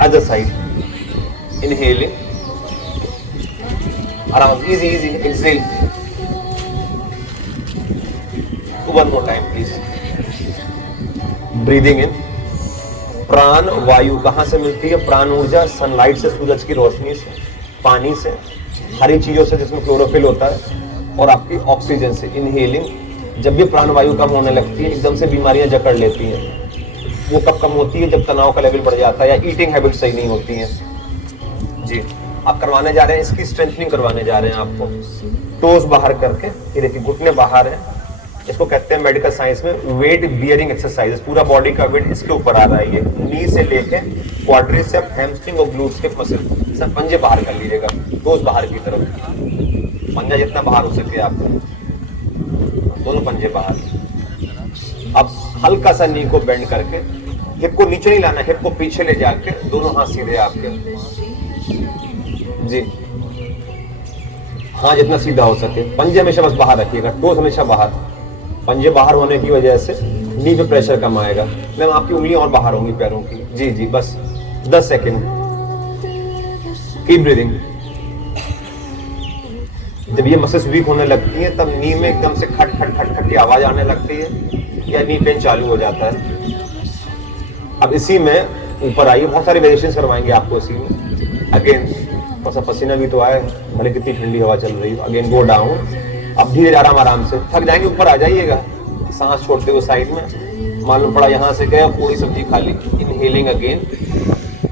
Other side, inhaling, आराम, easy easy, exhale, one more time please, breathing in. प्राण वायु कहां से मिलती है? प्राण ऊर्जा सनलाइट से, सूरज की रोशनी से, पानी से, हरी चीजों से जिसमें क्लोरोफिल होता है, और आपकी ऑक्सीजन से, इनहेलिंग। जब भी प्राण वायु कम होने लगती है, एकदम से बीमारियां जकड़ लेती हैं। वो कब कम होती है? जब तनाव का लेवल बढ़ जाता है या ईटिंग हैबिट सही नहीं होती है। जी, आप करवाने जा रहे हैं, इसकी स्ट्रेंथनिंग करवाने जा रहे हैं आपको। टोस बाहर करके, ये देखिए घुटने बाहर है, इसको कहते हैं मेडिकल साइंस में वेट बियरिंग एक्सरसाइज। पूरा बॉडी का वेट इसके ऊपर आ रहा है। ये नी से लेके क्वाड्रिसेप्स, हैमस्ट्रिंग और ग्लूट्स के मसल, सब पंजे बाहर कर लीजिएगा, टोस बाहर की तरफ, पंजा जितना बाहर हो सके आपको, दोनों पंजे बाहर। अब हल्का सा नी को बेंड करके, हिप को नीचे नहीं लाना, हिप को पीछे ले जाके, दोनों हाथ सीधे आपके, जी हाँ, जितना सीधा हो सके। पंजे हमेशा बस बाहर रखिएगा, टोस हमेशा बाहर। पंजे बाहर होने की वजह से नी पे प्रेशर कम आएगा। मैम आपकी उंगलियां और बाहर होंगी पैरों की, जी जी, बस 10 सेकेंड, कीप ब्रीदिंग। जब ये मसल्स वीक होने लगती हैं, तब नी में एकदम से खट खट खट खट की आवाज आने लगती है, या नी पेन चालू हो जाता है। अब इसी में ऊपर आइए, बहुत सारे वेरिएशंस करवाएंगे आपको इसी में। अगेन थोड़ा सा पसीना भी तो आए, भले कितनी ठंडी हवा चल रही है। Again go down. अब धीरे आराम आराम से, थक जाएंगे ऊपर आ जाइएगा, सांस छोड़ते हुए साइड में। मालूम पड़ा यहाँ से गया, पूरी सब्जी खा ली, इनहेलिंग अगेन।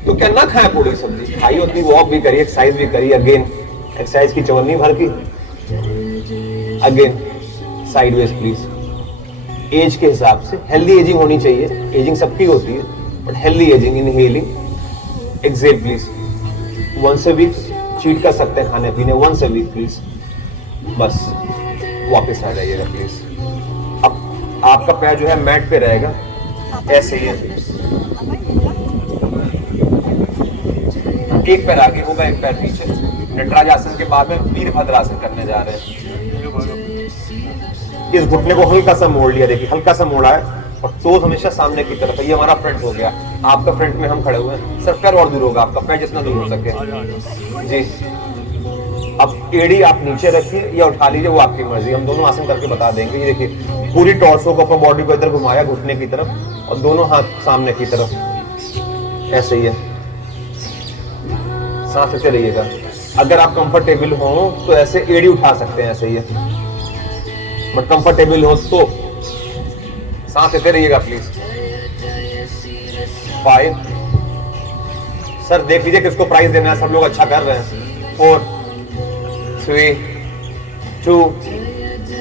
तो क्या ना खाए पूरी सब्जी, खाई, उतनी वॉक भी करिए, एक्सरसाइज भी करिए। अगेन एक्सरसाइज की चवन्नी भर की। Again sideways please. एज के हिसाब से हेल्दी एजिंग होनी चाहिए, एजिंग सबकी होती है, but healthy ageing. Inhaling, exhale please. Once a week cheat कर सकते हैं खाने पीने, वंस अ वीक प्लीज। बस वापस आ जाइएगा प्लीज। अब आपका पैर जो है मैट पे रहेगा, ऐसे ही है। एक पैर आगे होगा, एक पैर पीछे। नटराज आसन के बाद में वीरभद्रासन करने जा रहे हैं। इस घुटने को हल्का सा मोड़ लिया, देखिए हल्का सा मोड़ा है, और टोस हमेशा सामने की तरफ है। ये हमारा फ्रंट हो गया, आपका फ्रंट में हम खड़े हुए हैं। सर पैर और दूर होगा, आपका पैर जितना दूर हो सके, जी। अब एड़ी आप नीचे रखिए या उठा लीजिए, वो आपकी मर्जी। हम दोनों आसन करके बता देंगे। ये देखिए पूरी टॉर्सो को, अपने बॉडी को इधर घुमाया घुटने की तरफ, और दोनों हाथ सामने की तरफ, ऐसे ही है। सांस लेते रहिएगा। अगर आप कंफर्टेबल हो तो ऐसे एड़ी उठा सकते हैं, ऐसे ही है। बट कंफर्टेबल हो तो सांस लेते रहिएगा प्लीज। 5, सर देख लीजिए किसको प्राइज देना है, सब लोग अच्छा कर रहे हैं। 4, 3, 2,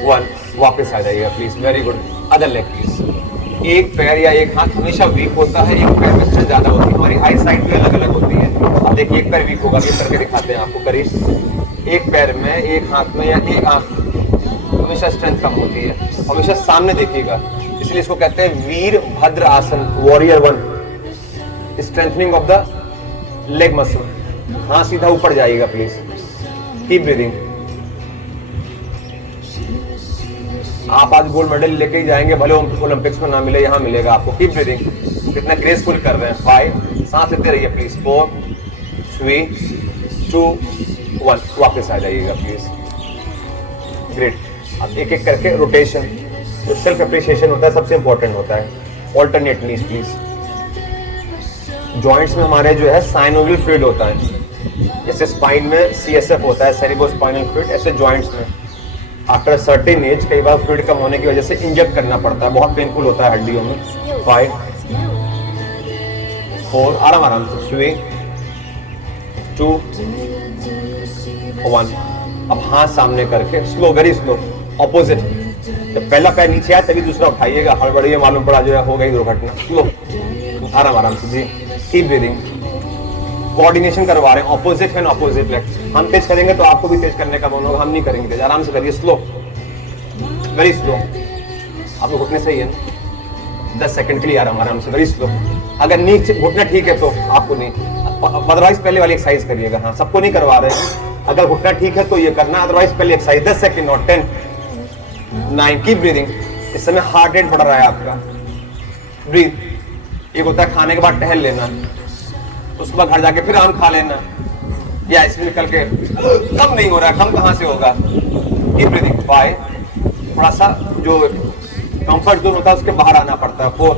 1, वापस आ जाइएगा please. Very good. Other leg please. एक पैर या एक हाथ हमेशा वीक होता है, एक पैर में स्ट्रेंथ ज्यादा होती है। हमारी आई साइड भी अलग अलग होती है। अब देखिए एक पैर वीक होगा, ये करके दिखाते हैं आपको, करिए। एक पैर में, एक हाथ में या एक आंख हमेशा स्ट्रेंथ कम होती है। हमेशा सामने देखिएगा, इसलिए इसको कहते हैं वीरभद्र आसन, warrior 1, strengthening of the leg muscle. हाँ सीधा ऊपर जाइएगा प्लीज। Keep breathing. आप आज गोल्ड मेडल लेके ही जाएंगे, भले ओलंपिक्स में ना मिले, यहाँ मिलेगा आपको। Keep breathing. कितना ग्रेसफुल कर रहे हैं। 5, सांस लेते रहिए प्लीज। 4, 3, 2, 1, वापस आ जाइएगा प्लीज। ग्रेट। अब एक एक करके रोटेशन, तो सेल्फ एप्रिसिएशन होता है, सबसे इंपॉर्टेंट होता है। Alternate knees please. जॉइंट्स में हमारे जो है साइनोवियल फ्लूइड होता है, जैसे स्पाइन में CSF होता है, सेरिब्रोस्पाइनल फ्लूइड, ऐसे जॉइंट्स में आफ्टर सर्टेन एज कई बार फ्लूइड कम होने की वजह से इंजेक्ट करना पड़ता है, बहुत पेनफुल होता है हड्डियों में। 5, 4, आराम आराम से। 3, 2, 1। अब हाथ सामने करके स्लो, वेरी स्लो, ऑपोजिट। जब पहला पैर नीचे आए तभी दूसरा उठाइएगा, हड़बड़ी मालूम पड़ा जो है हो गई दुर्घटना। स्लो, आराम आराम से, जी। Keep breathing. कोऑर्डिनेशन करवा रहे हैं, ऑपोजिट एंड ऑपोजिट लेग। हम तेज करेंगे तो आपको भी तेज करने का मन होगा, हम नहीं करेंगे तेज। आराम से करिए, स्लो, वेरी स्लो। आप लोग घुटने सही है ना? 10 सेकंड के लिए आराम आराम से, वेरी स्लो। अगर नीचे घुटना ठीक है तो आपको नहीं, अदरवाइज पहले वाली एक्सरसाइज करिएगा। हाँ सबको नहीं करवा रहे हैं, अगर घुटना ठीक है तो ये करना, अदरवाइज पहले एक्सरसाइज। 10 सेकंड और 10, 9, कीप ब्रीदिंग। इस समय हार्ट रेट बढ़ रहा है आपका, ब्रीथ। एक होता है खाने के बाद टहल लेना, उसके बाद घर जाके फिर आम खा लेना, या आइसक्रीम निकल के कम नहीं हो रहा है, कम कहाँ से होगा? Keep breathing. 5, थोड़ा सा जो कंफर्ट जोन होता है उसके बाहर आना पड़ता है। 4,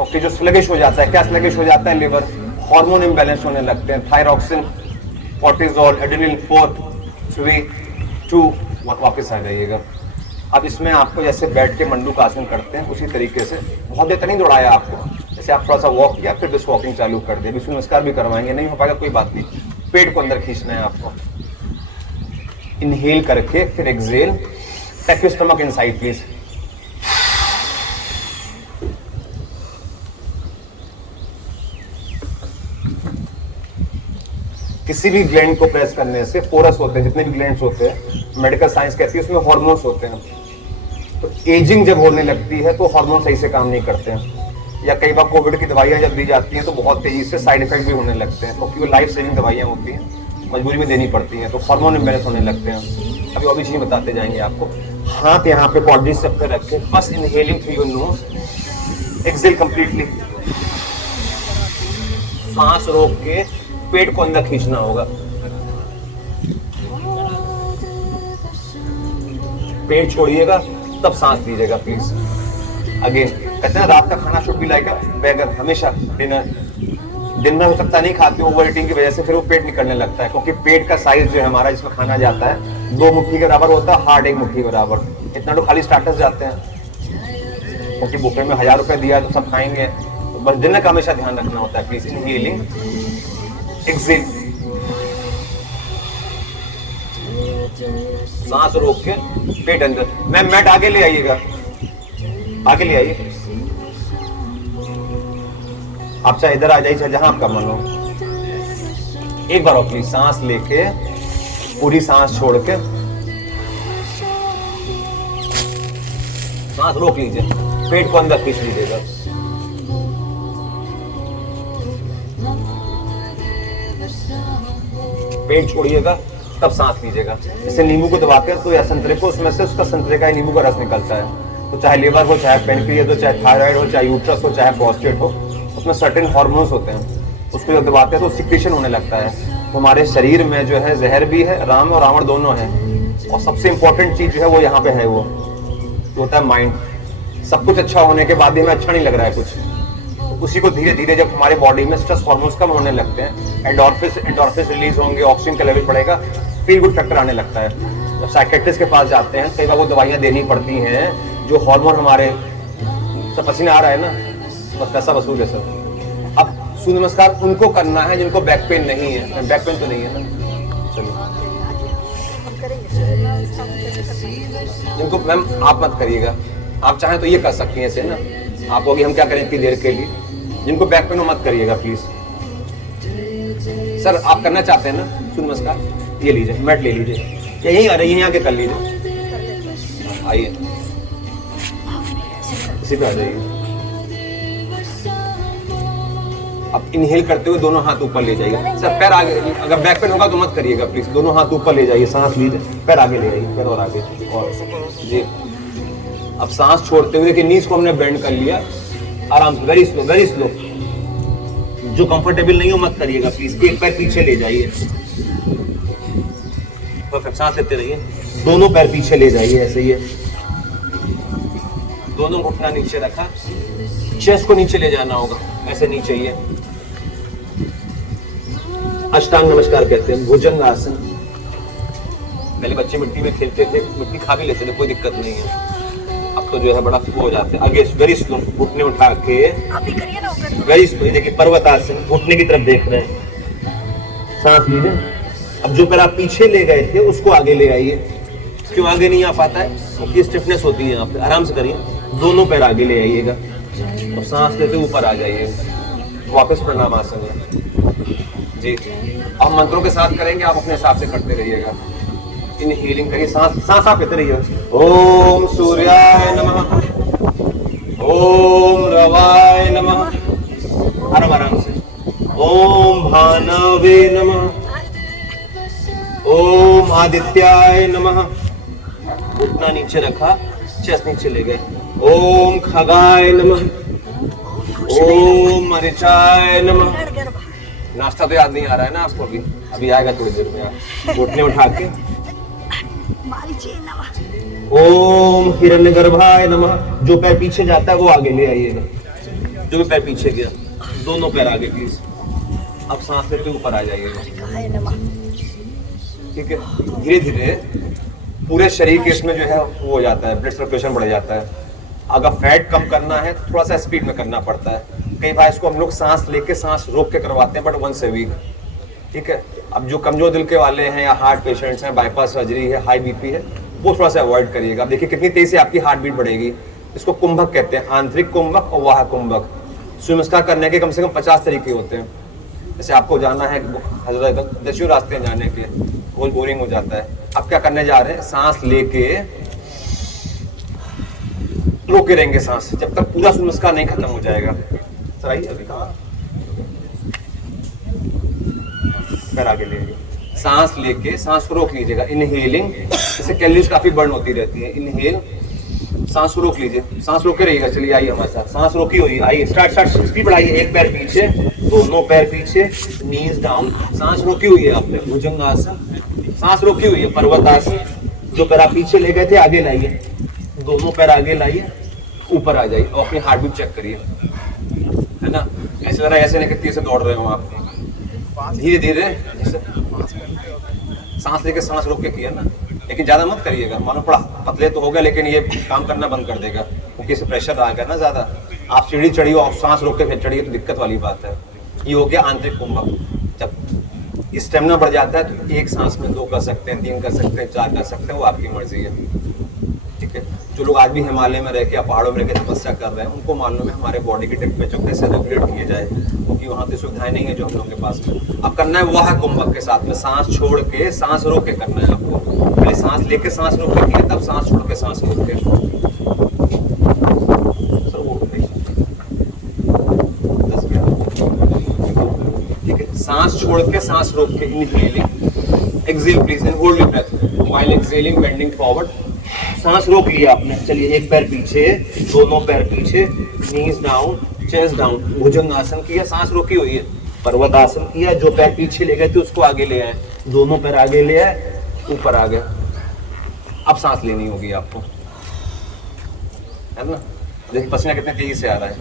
ओके, जो स्लगिश हो जाता है, क्या स्लगिश हो जाता है? लिवर, हार्मोन इम्बैलेंस होने लगते हैं, थायरॉक्सिन, कॉर्टिजोल, एड्रेनलिन। 4, 3, 2, वापस आ जाइएगा। अब इसमें आपको जैसे बैठ के मंडूकासन करते हैं उसी तरीके से, बहुत देर तक नहीं दौड़ाया आपको, जैसे आप थोड़ा सा वॉक किया फिर बस वॉकिंग चालू कर दिया। विष्णु नमस्कार भी करवाएंगे, नहीं हो पाएगा कोई बात नहीं, पेट को अंदर खींचना है आपको। इनहेल करके फिर exhale, take your stomach inside please. किसी भी ग्लैंड को प्रेस करने से, पोरस होते हैं जितने भी ग्लैंड्स होते हैं, मेडिकल साइंस कहती है उसमें हार्मोन्स होते हैं, तो एजिंग जब होने लगती है तो हार्मोन सही से काम नहीं करते हैं, या कई बार कोविड की दवाइयां जब दी जाती हैं तो बहुत तेजी से साइड इफेक्ट भी होने लगते हैं, क्योंकि वो लाइफ सेविंग दवाइयां होती हैं, मजबूरी में देनी पड़ती हैं, तो हार्मोन इम्बैलेंस होने लगते हैं। अभी और भी चीजें बताते जाएंगे आपको। हाथ यहाँ पे क्वाड्रिसेप्स पे रख के first inhaling through your nose, exhale completely, सांस रोक के पेट को अंदर खींचना होगा, पेट छोड़िएगा तब सांस लीजिएगा प्लीज। अगेन कहते हैं रात का खाना should be like a bagger, हमेशा डिनर दिन में हो सकता नहीं खाते, ओवर ईटिंग की वजह से फिर वो पेट निकलने लगता है, क्योंकि पेट का साइज जो है हमारा जिसमें खाना जाता है 2 मुट्ठी के बराबर होता है, हार्ड 1 मुट्ठी बराबर, इतना तो खाली स्टार्टर्स जाते हैं, क्योंकि बुफे में 1000 रुपए दिया है तो सब खाएंगे, तो बस डिनर का हमेशा ध्यान रखना होता है प्लीज। इनहेलिंग, एक्सहेल, सांस रोक के पेट अंदर। मैम मैट आगे ले आइएगा, आगे ले आइए, आप चाहे इधर आ जाइए, चाहे जहां आपका मन हो। एक बार और प्लीज, सांस लेके पूरी सांस छोड़ के सांस रोक लीजिए, पेट को अंदर खींच लीजिएगा। पेट छोड़िएगा तब सांस लीजिएगा। जैसे नींबू को दबाते हैं तो या संतरे को, उसमें से उसका संतरे का नींबू का रस निकलता है, तो चाहे लीवर हो, चाहे पेनक्रियाज हो, चाहे थायराइड हो, चाहे यूट्रस हो, चाहे प्रोस्टेट हो, उसमें सर्टेन हार्मोन्स होते हैं, उसको जब दबाते हैं तो सिक्रेशन होने लगता है। तो हमारे शरीर में जो है जहर भी है, राम और रावण दोनों है, और सबसे इंपॉर्टेंट चीज जो है वो यहाँ पे है, वो होता है माइंड। सब कुछ अच्छा होने के बाद भी हमें अच्छा नहीं लग रहा है कुछ, तो उसी को धीरे धीरे जब हमारे बॉडी में स्ट्रेस हार्मोन्स कम होने लगते हैं, एंडोर्फिन रिलीज होंगे, ऑक्सीजन का लेवल बढ़ेगा, फील गुड फैक्टर आने लगता है। जब साइकियाट्रिस्ट के पास जाते हैं कई बार वो दवाइयाँ देनी पड़ती हैं, जो हार्मोन हमारे, सब पसीना आ रहा है ना, बस पैसा वसूल है सर। अब सूर्य नमस्कार उनको करना है जिनको बैक पेन नहीं है, बैक पेन तो नहीं है ना, चलिए जिनको, मैम आप मत करिएगा, आप चाहें तो ये कर सकती हैं ऐसे ना, आप होगी हम क्या करें इतनी देर के लिए, जिनको बैक पेन हो मत करिएगा प्लीज। सर आप करना चाहते हैं ना सूर्य नमस्कार, ये लीजिए, मैट ले लीजिए, या यहीं आ रही है, यहीं आके कर लीजिए, आइए इसी पे आ जाइए। अब इनहेल करते हुए दोनों हाथ ऊपर ले जाइए, सर पैर आगे, अगर बैक पेन होगा तो मत करिएगा प्लीज, दोनों हाथ ऊपर ले जाइए, सांस लीजिए, पैर आगे ले जाइए, पैर और आगे, और जी। अब सांस छोड़ते हुए देखिए नीज को हमने बेंड कर लिया, आराम से, वेरी स्लो, वेरी स्लो। जो कंफर्टेबल नहीं हो मत करिएगा प्लीज, एक पैर पीछे ले जाइए, परफेक्ट, सांस लेते रहिए, दोनों पैर पीछे ले जाइए ऐसे ही, दोनों घुटना नीचे रखा, चेस्ट को नीचे ले जाना होगा, ऐसे नीचे ही है। अष्टांग नमस्कार कहते हैं, भुजंगासन। पहले बच्चे मिट्टी में खेलते थे, मिट्टी खा भी लेते थे, कोई दिक्कत नहीं है, अब तो जो है बड़ा हो जाते हैं। आगे वेरी स्लो, घुटने उठा के वेरी स्लो, देखिए पर्वतासन, घुटने की तरफ देख रहे हैं, सांस लीजिए। अब जो पैर आप पीछे ले गए थे उसको आगे ले आइए, क्यों आगे नहीं आ पाता है, क्योंकि स्टिफनेस होती है यहाँ पे, आराम से करिए, दोनों पैर आगे ले आइएगा, तो सांस लेते ऊपर आ जाइए, वापस प्रणाम आसन है जी। अब मंत्रों के साथ करेंगे, आप अपने हिसाब से करते रहिएगा, इनहेलिंग करिए, सांस आप लेते रहिए। ओम सूर्याय नमः, ओम रवाय नमः, आराम से, ओम भानवे नमः, ओम आदित्याय नमः, घुटना नीचे रखा, चेस्ट नीचे ले गए, ओम खगाय नमः, ओम मरीचाय नमः, नाश्ता तो याद नहीं आ रहा है ना आपको? अभी आएगा थोड़ी देर में। आप घुटने उठा के ओम हिरण्यगर्भाय नमः। जो पैर पीछे जाता है वो आगे ले आइएगा, जो भी पैर पीछे गया दोनों पैर आगे प्लीज। अब सांस लेते ऊपर आ जाइएगा, ठीक है। धीरे धीरे पूरे शरीर के इसमें जो है वो हो जाता है, ब्लड सर्कुलेशन बढ़ जाता है। अगर फैट कम करना है तो थोड़ा सा स्पीड में करना पड़ता है। कई बार इसको हम लोग सांस लेके सांस रोक के करवाते हैं, बट वंस ए वीक, ठीक है। अब जो कमजोर दिल के वाले हैं या हार्ट पेशेंट्स हैं, बाईपास सर्जरी है, हाई बीपी है, वो थोड़ा सा अवॉइड करिएगा। अब देखिए कितनी तेजी से आपकी हार्ट बीट बढ़ेगी। इसको कुंभक कहते हैं, आंतरिक कुंभक और वाह कुंभक। सूर्य नमस्कार करने के कम से कम 50 तरीके होते हैं। जैसे आपको जाना है हजरत, दस्यु रास्ते हैं जाने के, वो बोरिंग हो जाता है। अब क्या करने जा रहे हैं, सांस लेके रोके रहेंगे सांस जब तक पूरा सूर्य नमस्कार नहीं खत्म हो जाएगा। सर आइए, अभी कहाँ कर आगे लेंगे, सांस लेके सांस को रोक लीजिएगा। इनहेलिंग, जैसे कैलोरीज काफी बर्न होती रहती है। इनहेल, सांस को रोक लीजिए, सांस रोके रहिएगा। चलिए आइए हमारे साथ, सांस रोकी हुई, आइए स्टार्ट स्पीड बढ़ाइए। एक पैर पीछे, दोनों पैर पीछे, नीज डाउन। सांस रोकी हुई है आपने, भुजंगासन, सांस रोकी हुई है। पर्वतासन, जो पैर आप पीछे ले गए थे आगे लाइए, दोनों पैर आगे लाइए, ऊपर आ जाइए और अपनी हार्ट बीट चेक करिए, है ना। ऐसे लग रहा है ऐसे नहीं कि तेज से दौड़ रहे हो आप। धीरे धीरे जैसे सांस लेके सांस रोक के किया ना, लेकिन ज्यादा मत करिएगा। मानो पड़ा पतले तो हो गए, लेकिन ये काम करना बंद कर देगा क्योंकि इससे प्रेशर आ गया ना ज्यादा। आप सीढ़ी चढ़िए और सांस रोक के फिर चढ़िए तो दिक्कत वाली बात है। ये हो गया आंतरिक कुंभक। जब स्टेमिना बढ़ जाता है तो एक सांस में 2 कर सकते हैं, 3 कर सकते हैं, 4 कर सकते हैं, वो आपकी मर्जी है, ठीक है। जो लोग आज भी हिमालय में रह के या पहाड़ों में रह के तपस्या कर रहे हैं, उनको मालूम है हमारे बॉडी के टेम्परेचर कैसे रेगुलेट किए जाए, क्योंकि वहाँ पे सुविधाएं नहीं है जो हम लोगों के पास में। अब करना है वह कुंभक के साथ में, सांस छोड़ के सांस रोक के करना है आपको। पहले सांस लेके सांस रोक के किया, तब सांस छोड़ के सांस रोक के। ठीक है, सांस छोड़ के सांस रोक के। Inhaling, exhale please, and hold your breath while exhaling, bending forward. सांस रोक लिया आपने, चलिए एक पैर पीछे, दोनों पैर पीछे, नीज डाउन, चेस्ट डाउन। भुजंगासन किया, सांस रोकी हुई है। पर्वतासन किया, जो पैर पीछे ले गए थे उसको आगे ले आए, दोनों पैर आगे ले आए, ऊपर आ गए। अब सांस लेनी होगी आपको, है ना। देखिए पसीना कितने तेजी से आ रहा है।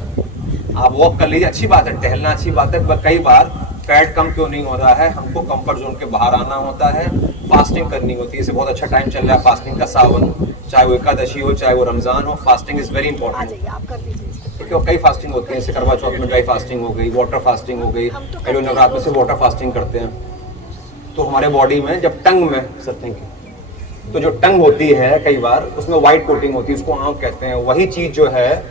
आप वॉक कर लीजिए, अच्छी बात है, टहलना अच्छी बात है, पर कई बार फैट कम क्यों नहीं हो रहा है, हमको कंफर्ट जोन के बाहर आना होता है, फास्टिंग करनी होती है। इसे बहुत अच्छा टाइम चल रहा है फास्टिंग का, सावन, चाहे वो एकादशी हो चाहे वो रमजान हो, फास्टिंग इज वेरी इंपॉर्टेंट। ठीक है, कई फास्टिंग होती है, जैसे करवा चौथ में ड्राई फास्टिंग हो गई, वाटर फास्टिंग हो गई, कई लोग नवरात्र से वाटर फास्टिंग करते हैं। तो हमारे बॉडी में जब टंग में सत्य तो जो टंग होती है कई बार उसमें व्हाइट कोटिंग होती है, उसको आंख कहते हैं। वही चीज जो है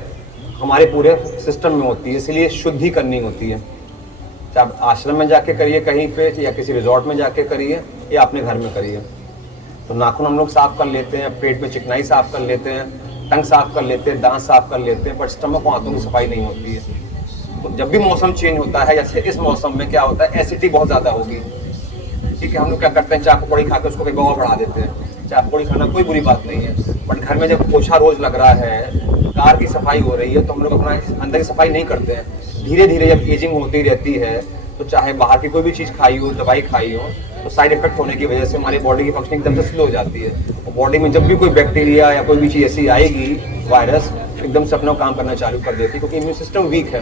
हमारे पूरे सिस्टम में होती है, इसलिए शुद्धि करनी होती है। चाहे आप आश्रम में जाके करिए कहीं पे, या किसी रिजॉर्ट में जाके करिए, या अपने घर में करिए। तो नाखून हम लोग साफ कर लेते हैं, पेट में चिकनाई साफ कर लेते हैं, टंग साफ कर लेते हैं, दांत साफ कर लेते हैं, बट स्टमक और हाथों की सफाई नहीं होती है। तो जब भी मौसम चेंज होता है, जैसे इस मौसम में क्या होता है, एसिडिटी बहुत ज्यादा होगी। ठीक है, हम लोग क्या करते हैं, चाय पकौड़ी खा के उसको कहीं और बढ़ा देते हैं। चाय पकौड़ी खाना कोई बुरी बात नहीं है, बट घर में जब पोछा रोज लग रहा है, कार की सफाई हो रही है, तो हम लोग अपना अंदर की सफाई नहीं करते हैं। धीरे धीरे जब एजिंग होती रहती है, तो चाहे बाहर की कोई भी चीज़ खाई हो, दवाई खाई हो, तो साइड इफेक्ट होने की वजह से हमारी बॉडी की फंक्शनिंग एकदम से स्लो हो जाती है। और बॉडी में जब भी कोई बैक्टीरिया या कोई भी चीज़ ऐसी आएगी, वायरस, एकदम से अपना काम करना चालू कर देती है, क्योंकि इम्यून सिस्टम वीक है।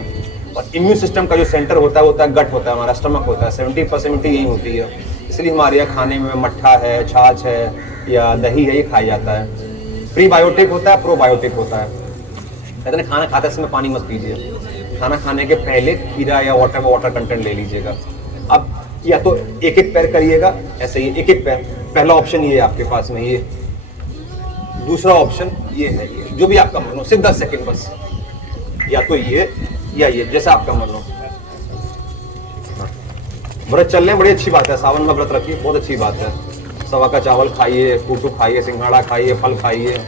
और इम्यून सिस्टम का जो सेंटर होता है वो होता है गट, होता है हमारा स्टमक होता है, 70% यही होती है। इसलिए हमारे यहाँ खाने में मट्ठा है, छाछ है या दही है, ये खाया जाता है। प्रीबायोटिक होता है, प्रोबायोटिक होता है। कहते हैं खाना खाते समय पानी मत पीजिए, खाना खाने के पहले खीरा या वाटर कंटेंट ले लीजिएगा। अब या तो एक एक पैर करिएगा, ऐसे ही एक एक पैर। पहला ऑप्शन ये है आपके पास में, ये। दूसरा ऑप्शन ये है, ये जो भी आपका मन हो, सिर्फ 10 सेकंड बस, या तो ये या ये, जैसा आपका मन हो। व्रत चलने बड़ी अच्छी बात है, सावन में व्रत रखिए, बहुत अच्छी बात है। सवा का चावल खाइए, फूटू खाइए, सिंघाड़ा खाइए, फल खाइए।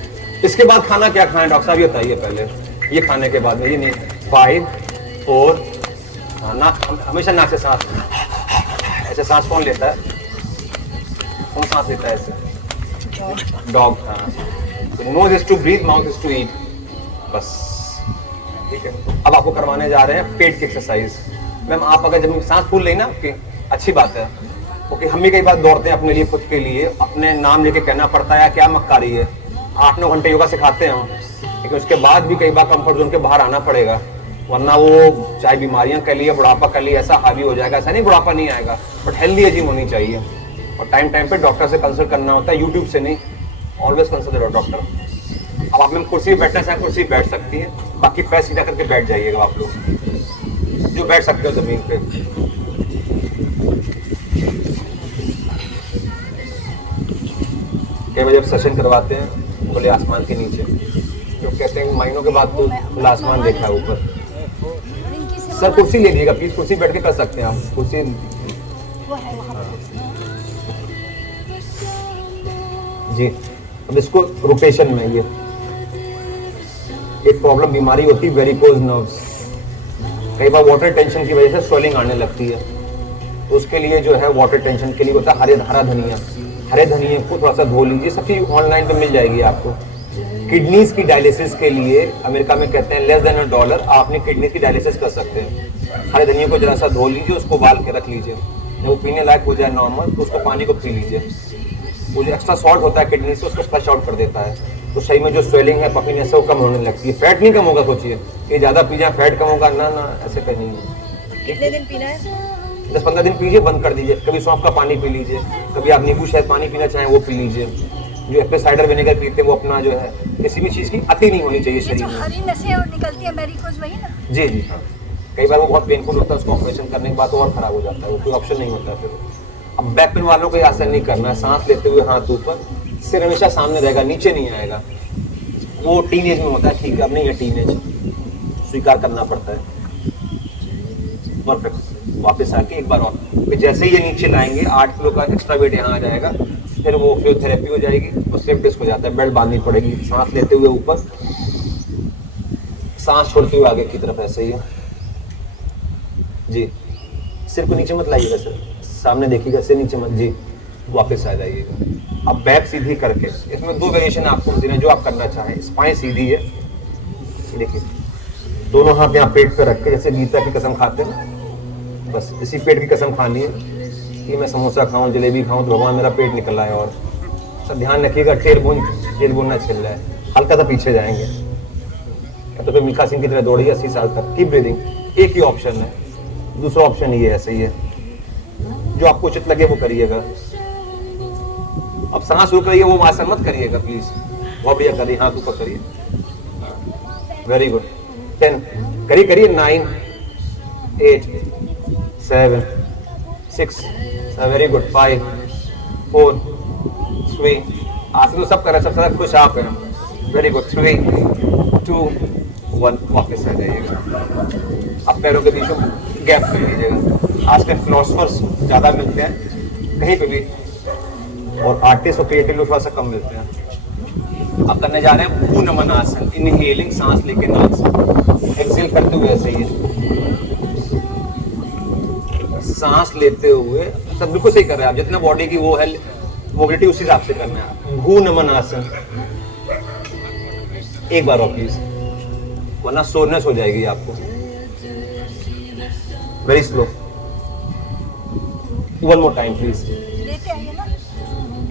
इसके बाद खाना क्या खाएं डॉक्टर साहब, ये बताइए पहले। ये खाने के बाद में ये नहीं, 5, 4, नाक, हमेशा नाक से सांस, ऐसे सांस कौन लेता है, कौन सांस लेता है ऐसे, dog. Nose is to breathe, mouth is to eat, बस। ठीक है, अब आपको करवाने जा रहे हैं पेट की एक्सरसाइज। मैम आप अगर जब सांस फूल रही ना आपकी, अच्छी बात है, ओके हम भी कई बार दौड़ते हैं अपने लिए, खुद के लिए, अपने नाम लेके कहना पड़ता है क्या मक्कारी है, 8-9 घंटे योगा सिखाते हैं हम, लेकिन उसके बाद भी कई बार कंफर्ट जोन के बाहर आना पड़ेगा, वरना वो चाहे बीमारियां कर लिए, बुढ़ापा कर लिए, ऐसा हावी हो जाएगा। ऐसा नहीं बुढ़ापा नहीं आएगा, बट हेल्दी जिम होनी चाहिए और टाइम टाइम पे डॉक्टर से कंसल्ट करना होता है, यूट्यूब से नहीं, ऑलवेज कंसल्ट डॉक्टर। अब आप में कुर्सी बैठना चाहे कुर्सी बैठ सकती है, बाकी पैर सीधा करके बैठ जाइएगा आप लोग, जो बैठ सकते हो जमीन पे। कई बार जब सेशन करवाते हैं खुले आसमान के नीचे, तो कहते हैं महीनों के बाद तो खुला आसमान देखा है ऊपर। सर कुर्सी ले लीजिएगा प्लीज, कुर्सी बैठ के कर सकते हैं आप, कुर्सी। जी अब इसको रोटेशन में, ये एक प्रॉब्लम बीमारी होती है वेरिकोज नर्व्स, कई बार वाटर टेंशन की वजह से स्वेलिंग आने लगती है, तो उसके लिए जो है वाटर टेंशन के लिए होता है हरा धनिया, हरे धनिया को थोड़ा सा धो लीजिए, सब चीज ऑनलाइन पे मिल जाएगी आपको। किडनीज की डायलिसिस के लिए अमेरिका में कहते हैं less than $1 आप अपनी किडनीज की डायलिसिस कर सकते हैं। हरे धनिया को जरा सा धो लीजिए, उसको उबाल के रख लीजिए, जब वो पीने लायक हो जाए नॉर्मल, तो उसको पानी को पी लीजिए, वो जो एक्स्ट्रा सॉल्ट होता है किडनी से उसको फ्लश आउट कर देता है, तो सही में जो स्वेलिंग है पपीने से वो कम होने लगती है। फैट नहीं कम होगा, सोचिए कि ज़्यादा पी जाए फैट कम होगा, ना ना ऐसे कहीं नहीं है। कितने दिन पीना है? 10-15 दिन पीजिए, बंद कर दीजिए, कभी सौंफ का पानी पी लीजिए, कभी आप नींबू शहद पानी पीना चाहें वो पी लीजिए, जो एप्पल साइडर विनेगर पीते हैं वो अपना जो है, किसी भी चीज़ की अति नहीं होनी चाहिए शरीर में। हरी नसें और निकलती है वेरिकोज, वही ना? जी जी हाँ, कई बार वो बहुत पेनफुल होता है, उसको ऑपरेशन करने के बाद तो और खराब हो जाता है, वो कोई ऑप्शन नहीं होता फिर। अब बैक पेन वालों को ये आसन नहीं करना है, सांस लेते हुए हाथ ऊपर, सिर हमेशा सामने रहेगा, नीचे नहीं आएगा, वो टीनेज में होता है, ठीक है अब नहीं है टीनेज, स्वीकार करना पड़ता है। परफेक्ट, वापस आके एक बार और, फिर जैसे ही ये नीचे लाएंगे 8 किलो का एक्स्ट्रा वेट यहाँ आ जाएगा, फिर वो फिजियोथेरेपी हो जाएगी और स्लिप डिस्क हो जाता है, बेल्ट बांधनी पड़ेगी, सांस लेते हुए ऊपर, सांस छोड़ते हुए आगे की तरफ, ऐसे ही जी। सिर को नीचे मत लाइएगा सर, सामने देखिएगा, सिर नीचे मत जी, वापस आ जाइएगा। अब बैक सीधी करके, इसमें 2 वेरिएशन आपको देना जो आप करना चाहें। स्पाइन सीधी है, देखिए दोनों हाथ यहाँ पेट पे रख के, जैसे गीता की कसम खाते हैं, बस इसी पेट की कसम खानी है कि मैं समोसा खाऊं, जलेबी खाऊं तो भगवान मेरा पेट निकल रहा है। और सब ध्यान रखिएगा, टेल बोन ना छिल रहा है, हल्का सा पीछे जाएंगे, तो फिर मिल्खा सिंह की तरह दौड़िए 80 साल तक, कीप ब्रीदिंग। एक ही ऑप्शन है, दूसरा ऑप्शन ये ऐसे ही है, जो आपको उचित लगे वो करिएगा। अब सांस रोक रही है वो आसन मत करिएगा प्लीज, बहुत बढ़िया करिए, हाथ ऊपर करिए, वेरी गुड। 10 करिए 9 8 7 6 वेरी गुड 5 4 3 आसन तो सब कर रहे हैं, सब कुछ आप हैं, वेरी गुड 3 2 1 वापस आ जाइएगा। अब पैरों के बीच में गैप कर लीजिएगा। आजकल फिलोसफर्स ज़्यादा मिलते हैं कहीं पे भी, और आर्टिस्ट और क्रिएटिव लोग थोड़ा सा कम मिलते हैं। अब करने जा रहे हैं भू नमन आसन, इनहेलिंग सांस लेके नाक से, एक्सेल करते हुए ऐसे ही सांस लेते हुए, सब बिल्कुल सही कर रहे हैं आप, जितना बॉडी की वो है मोबिलिटी उसी हिसाब से करना है। भू नमन आसन एक बार और प्लीज, वरना सोरनेस हो जाएगी आपको। Very slow, one more time please.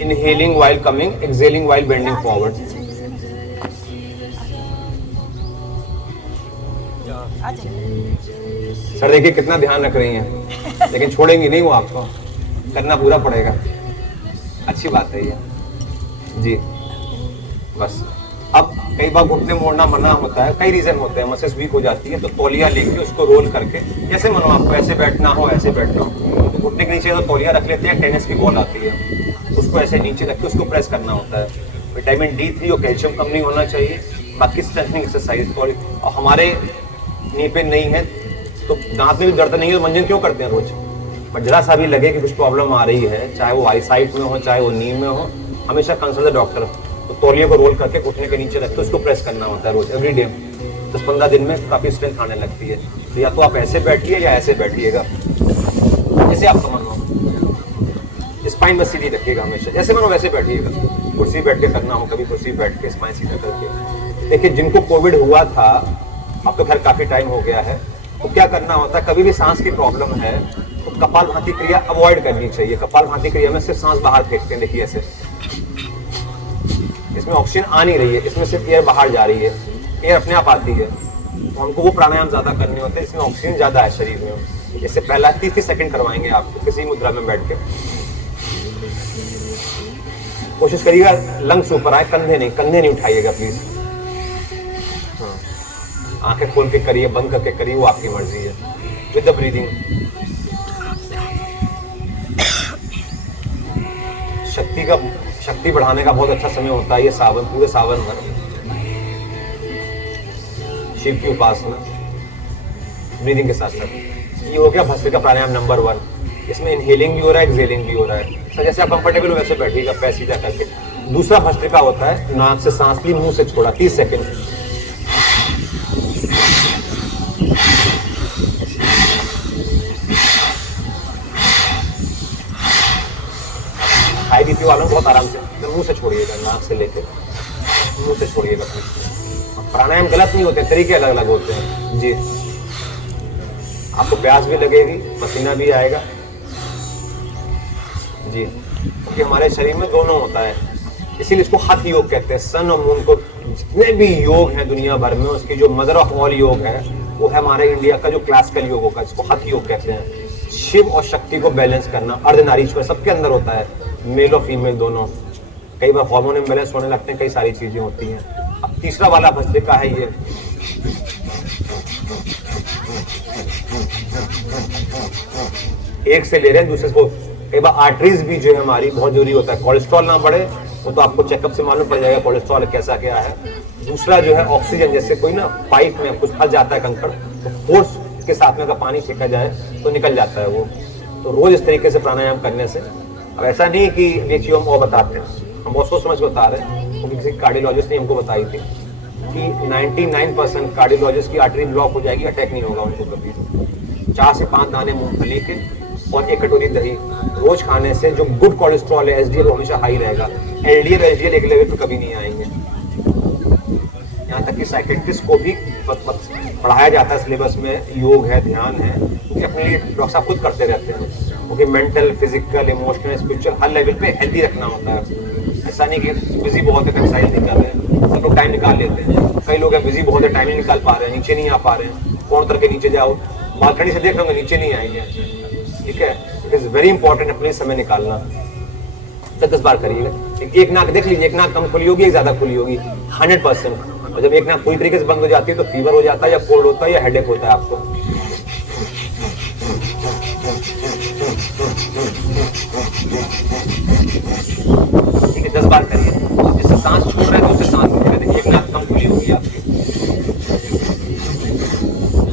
Inhaling while coming, exhaling while bending forward. Sir देखिए कितना ध्यान रख रही हैं, लेकिन छोड़ेंगी नहीं वो, आपको करना पूरा पड़ेगा, अच्छी बात है ये जी। बस अब कई बार घुटने मोड़ना मना होता है, कई रीजन होते हैं, मसल्स वीक हो जाती है, तो तौलिया लेके उसको रोल करके, जैसे मनो आपको ऐसे बैठना हो ऐसे बैठना हो, तो घुटने के नीचे तो तौलिया रख लेते हैं, टेनिस की बॉल आती है, उसको ऐसे नीचे रख के उसको प्रेस करना होता है। विटामिन D3 और कैल्शियम कम नहीं होना चाहिए, बाकी स्ट्रेंथनिंग एक्सरसाइज। और हमारे नी पे नहीं है तो दांत में भी दर्द नहीं है तो मंजन क्यों करते हैं रोज, पर जरा सा भी लगे कि कुछ प्रॉब्लम आ रही है, चाहे वो आई साइट में हो चाहे वो नी में हो, हमेशा कंसल्ट द डॉक्टर। तो तौलिए को रोल करके घुटने के नीचे रख के उसको प्रेस करना होता है रोज, एवरी डे। 10-15 दिन में काफ़ी स्ट्रेंथ आने लगती है। तो या तो आप ऐसे बैठिए या ऐसे बैठिएगा, जैसे आप समझ लो, स्पाइन बस सीधी रखिएगा हमेशा, जैसे मनो वैसे बैठिएगा। कुर्सी बैठ के करना हो कभी, कुर्सी बैठ के स्पाइन सीधा करके। देखिए जिनको कोविड हुआ था, अब तो खैर काफ़ी टाइम हो गया है, तो क्या करना होता है, कभी भी सांस की प्रॉब्लम है तो कपालभाति क्रिया अवॉइड करनी चाहिए। कपालभाति क्रिया में सिर्फ सांस बाहर फेंकते हैं, देखिए ऐसे, इसमें ऑक्सीजन आ नहीं रही है, इसमें सिर्फ एयर बाहर जा रही है, एयर अपने आप आती है। तो हमको वो प्राणायाम ज्यादा करने होते हैं, इसमें ऑक्सीजन ज्यादा है शरीर में। इससे पहला 30 सेकंड करवाएंगे आपको किसी मुद्रा में बैठ के। कोशिश करिएगा लंग्स ऊपर आए, कंधे नहीं उठाइएगा प्लीज। आंखें खोल के करिए, बंद करके करिए, वो आपकी मर्जी है। विद द ब्रीदिंग शक्ति बढ़ाने का बहुत अच्छा समय होता है ये सावन, पूरे सावन भर शिव की उपासना ब्रीदिंग के साथ साथ। ये हो गया भस्त्रिका प्राणायाम नंबर 1। इसमें इनहेलिंग भी हो रहा है, एक्सहेलिंग भी हो रहा है। सर जैसे आप कंफर्टेबल हो वैसे बैठिएगा, पैर सीधा करके। दूसरा भस्त्रिका होता है नाक से सांस ली, मुंह से छोड़ा, 30 सेकंड। हाई बीपी वालों को बहुत आराम से मुंह से छोड़िएगा, नाक से लेके मुंह से छोड़िएगा। प्राणायाम गलत नहीं होते, तरीके अलग अलग होते हैं जी। आपको प्यास भी लगेगी, पसीना भी आएगा जी, क्योंकि हमारे शरीर में दोनों होता है, इसीलिए इसको हठ योग कहते हैं। सन और मून को जितने भी योग हैं दुनिया भर में, उसकी जो मदर ऑफ ऑल योग है वो है हमारे इंडिया का जो क्लासिकल योग होगा, जिसको हठ योग कहते हैं। शिव और शक्ति को बैलेंस करना, अर्धनारीश्वर सबके अंदर होता है, मेल और फीमेल दोनों। कई बार हार्मोन इम्बैलेंस होने लगते हैं, कई सारी चीजें होती हैं। अब तीसरा वाला भस्त्रिका है ये, एक से ले रहे हैं दूसरे को। कई बार आर्टरीज भी जो है हमारी बहुत जरूरी होता है, कोलेस्ट्रॉल ना बढ़े, वो तो आपको चेकअप से मालूम पड़ जाएगा कोलेस्ट्रॉल कैसा क्या है। दूसरा जो है ऑक्सीजन, जैसे कोई ना पाइप में कुछ फंस जाता है कंकड़, तो फोर्स के साथ में अगर पानी फेंका जाए तो निकल जाता है वो। तो रोज इस तरीके से प्राणायाम करने से, अब ऐसा नहीं कि ये चीज हम और बताते हैं, हम बहुत सोच समझ बता रहे हैं, क्योंकि किसी कार्डियोलॉजिस्ट ने हमको बताई थी कि 99% कार्डियोलॉजिस्ट की आर्टरी ब्लॉक हो जाएगी, अटैक नहीं होगा उनको कभी। 4 से 5 दाने मूंगफली के और 1 कटोरी दही रोज खाने से जो गुड कोलेस्ट्रॉल है, एसडीएल हमेशा हाई रहेगा। एलडीएल एसडीएल एक लेवल पर कभी नहीं आएंगे। यहाँ तक कि साइकेट्रिस्ट को भी पढ़ाया जाता है सिलेबस में, योग है, ध्यान है, क्योंकि अपने लिए डॉक्टर साहब खुद करते रहते हैं, क्योंकि मेंटल, फिजिकल, इमोशनल, स्पिरिचुअल हर लेवल पे हेल्दी रखना होता है। ऐसा नहीं कि बिजी बहुत है, एक्सरसाइज नहीं कर रहे हैं, सब लोग टाइम निकाल लेते हैं। कई लोग हैं बिजी बहुत है, टाइम नहीं निकाल पा रहे हैं, नीचे नहीं आ पा रहे हैं। फोन करके नीचे जाओ, बालकनी से देख रहे होंगे नीचे नहीं आएंगे, ठीक है। इट इज वेरी इंपॉर्टेंट अपने समय निकालना। 10 बार करिएगा। एक नाक देख लीजिए, एक नाक कम खुली होगी, एक ज्यादा खुली होगी, 100%। और जब एक नाक पूरी तरीके से बंद हो जाती है तो फीवर हो जाता है, या कोल्ड होता है, या हेडेक होता है आपको। ठीक है, 10 बार करिए। जिससे सांस छोड़ रहे हैं तो उससे सांस निकले। देखिए एक नाक कम खुली होगी आपकी,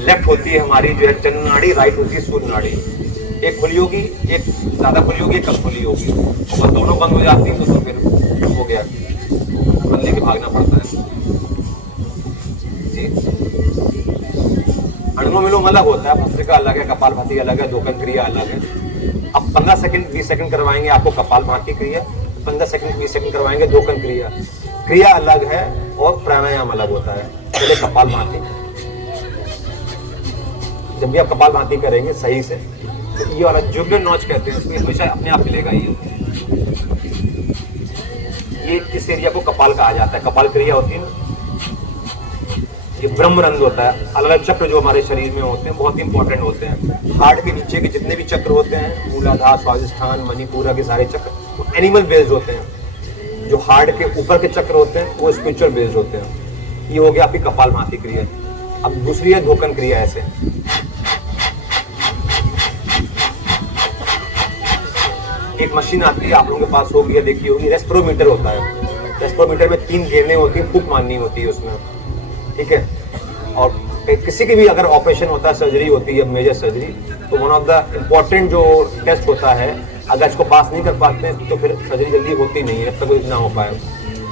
लेफ्ट होती है हमारी जो है जन नाड़ी, राइट होती है सूर्य नाड़ी। एक खुली होगी, एक ज्यादा खुली होगी, एक कम खुली होगी। और दोनों बंद हो जाती है तो फिर हो गया, बंद लेके भागना पड़ता है जी। अनुलोम विलोम अलग होता है, भस्त्रिका अलग है, कपालभाति अलग है, दोकन क्रिया अलग है। अब 15 सेकंड 20 सेकंड करवाएंगे आपको कपालभाति क्रिया, 15 सेकंड 20 सेकंड करवाएंगे दोकन क्रिया। क्रिया अलग है और प्राणायाम अलग होता है। पहले कपालभाति, जब भी आप कपालभाति करेंगे सही से, तो ये वाला जुगल नॉच कहते हैं, इसमें हमेशा अपने आप मिलेगा। ये इस एरिया को कपाल कहा जाता है। कपाल क्रिया होती है ना, ये ब्रह्मरंध्र होता है। अलग अलग चक्र जो हमारे शरीर में होते हैं बहुत इंपॉर्टेंट होते हैं। हार्ट के नीचे के जितने भी चक्र होते हैं, मूलाधार, स्वादिष्ठान, मणिपुरा के सारे चक्र, वो एनिमल बेस्ड होते हैं। जो हार्ट के ऊपर के चक्र होते हैं वो स्पिरिचुअल बेस्ड होते हैं। ये हो गया आपकी कपालभाति क्रिया। अब दूसरी है धोकन क्रिया। ऐसे एक मशीन आती है, आप लोगों के पास होगी या देखी होगी, रेस्पिरोमीटर होता है। रेस्पिरोमीटर में 3 घेरने होती है, फूंक मारनी होती है उसमें, ठीक है। और किसी की भी अगर ऑपरेशन होता है, सर्जरी होती है, मेजर सर्जरी, तो वन ऑफ द इम्पोर्टेंट जो टेस्ट होता है, अगर इसको पास नहीं कर पाते हैं तो फिर सर्जरी जल्दी होती नहीं है, जब तक ना हो पाए।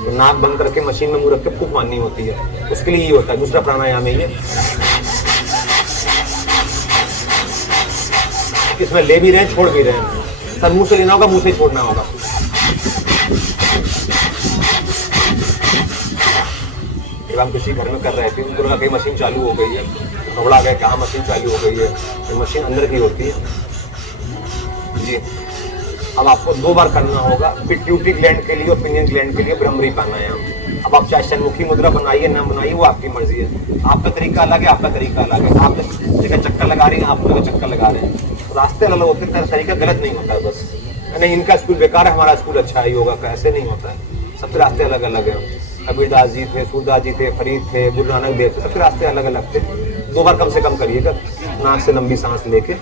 तो नाक बंद करके मशीन में मुंह रख के फूंक मारनी होती है, उसके लिए ये होता है। दूसरा प्राणायाम है ये, इसमें ले भी रहे हैं, छोड़ भी रहे हैं। सर मुंह से लेना होगा, मुंह से छोड़ना होगा। जब हम किसी घर में कर रहे थे, उनको लगा कहीं मशीन चालू हो गई है, घबरा गए कहाँ मशीन चालू हो गई है, तो मशीन अंदर की होती है जी। अब आपको 2 बार करना होगा, पिट्यूटरी ग्लैंड के लिए और पिनियन ग्लैंड के लिए भ्रमरी प्राणायाम। अब आप चाहे षण्मुखी मुद्रा बनाइए ना बनाइए, वो आपकी मर्जी है, आपका तरीका अलग है, आपका तरीका अलग है। आप जगह चक्कर लगा रही हैं, आप जगह चक्कर लगा रहे हैं, तो रास्ते अलग होते हैं, तरीका गलत नहीं होता है बस। नहीं इनका स्कूल बेकार है, हमारा स्कूल अच्छा है योगा का, ऐसे नहीं होता है। सबके रास्ते अलग अलग हैं। कबीरदास जी थे, सूरदास जी थे, फरीद थे, गुरु नानक देव थे, सबके रास्ते अलग अलग थे। 2 बार कम से कम करिएगा, नाक से लंबी सांस लेके।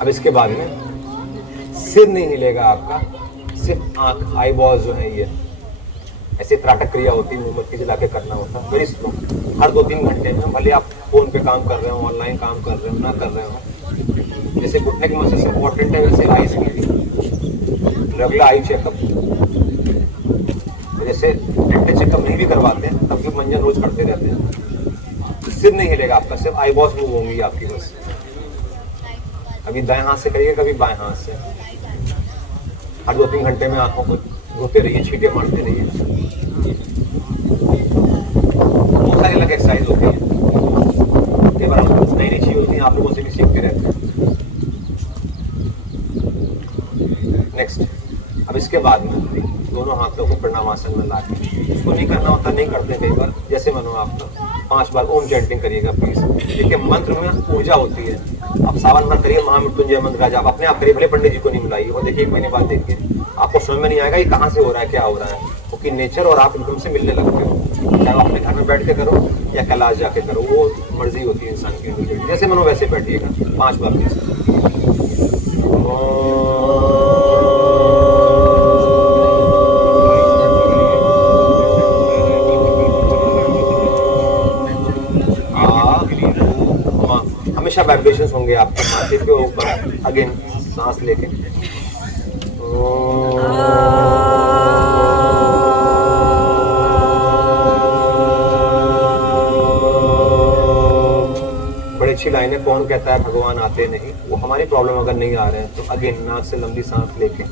अब इसके बाद में सिर नहीं हिलेगा आपका, सिर्फ आंख, आई बॉल्स जो है ये ऐसे त्राटक क्रिया होती है, मोमबत्ती जला के करना होता है, वेरी स्लो। हर 2-3 घंटे में, भले आप फोन पे काम कर रहे हो, ऑनलाइन काम कर रहे हो, ना कर रहे हो, जैसे घुटने की मसल्स इंपॉर्टेंट है, वैसे आईज की भी रेगुलर आई चेकअप। जैसे डेंटल चेकअप नहीं भी करवाते हैं तब भी मंजन रोज करते रहते हैं। सिर नहीं हिलेगा आपका, सिर्फ आई बॉल्स मूव होंगी आपकी बस। कभी दाएं हाथ से करिए, कभी बाएं हाथ से। हर 2-3 घंटे में आंखों को धोते रहिए, छींटे मारते रहिए। बहुत सारी अलग एक्सरसाइज होती है, कई बार हम नई चीज होती है, आप लोगों से भी सीखते रहते हैं। नेक्स्ट, अब इसके बाद में दोनों हाथों को प्रणामासन में ला के, इसको नहीं करना होता, नहीं करते कई बार, जैसे मानो आप 5 बार ओम चैंटिंग करिएगा प्लीज। देखिए मंत्र में ऊर्जा होती है, आप सावन भर करिए महामृत्युंजय मंत्र राजा, आप अपने आप करिए, भले पंडित जी को नहीं बुलाइए, और देखिए 1 महीने बाद देखिए आपको समझ में नहीं आएगा ये कहाँ से हो रहा है, क्या हो रहा है, क्योंकि नेचर और आप एकदम से मिलने लगते हो। चाहे आप अपने घर में बैठ के करो या कैलाश जाके करो, वो मर्जी होती है इंसान की, जैसे मनो वैसे बैठिएगा 5 बार प्लीज। हमेशा वाइब्रेशंस होंगे आपके माथे के ऊपर। अगेन सांस लेके बड़ी अच्छी लाइन है, कौन कहता है भगवान आते नहीं, वो हमारी प्रॉब्लम अगर नहीं आ रहे हैं तो अगेन नाक से लंबी सांस लेके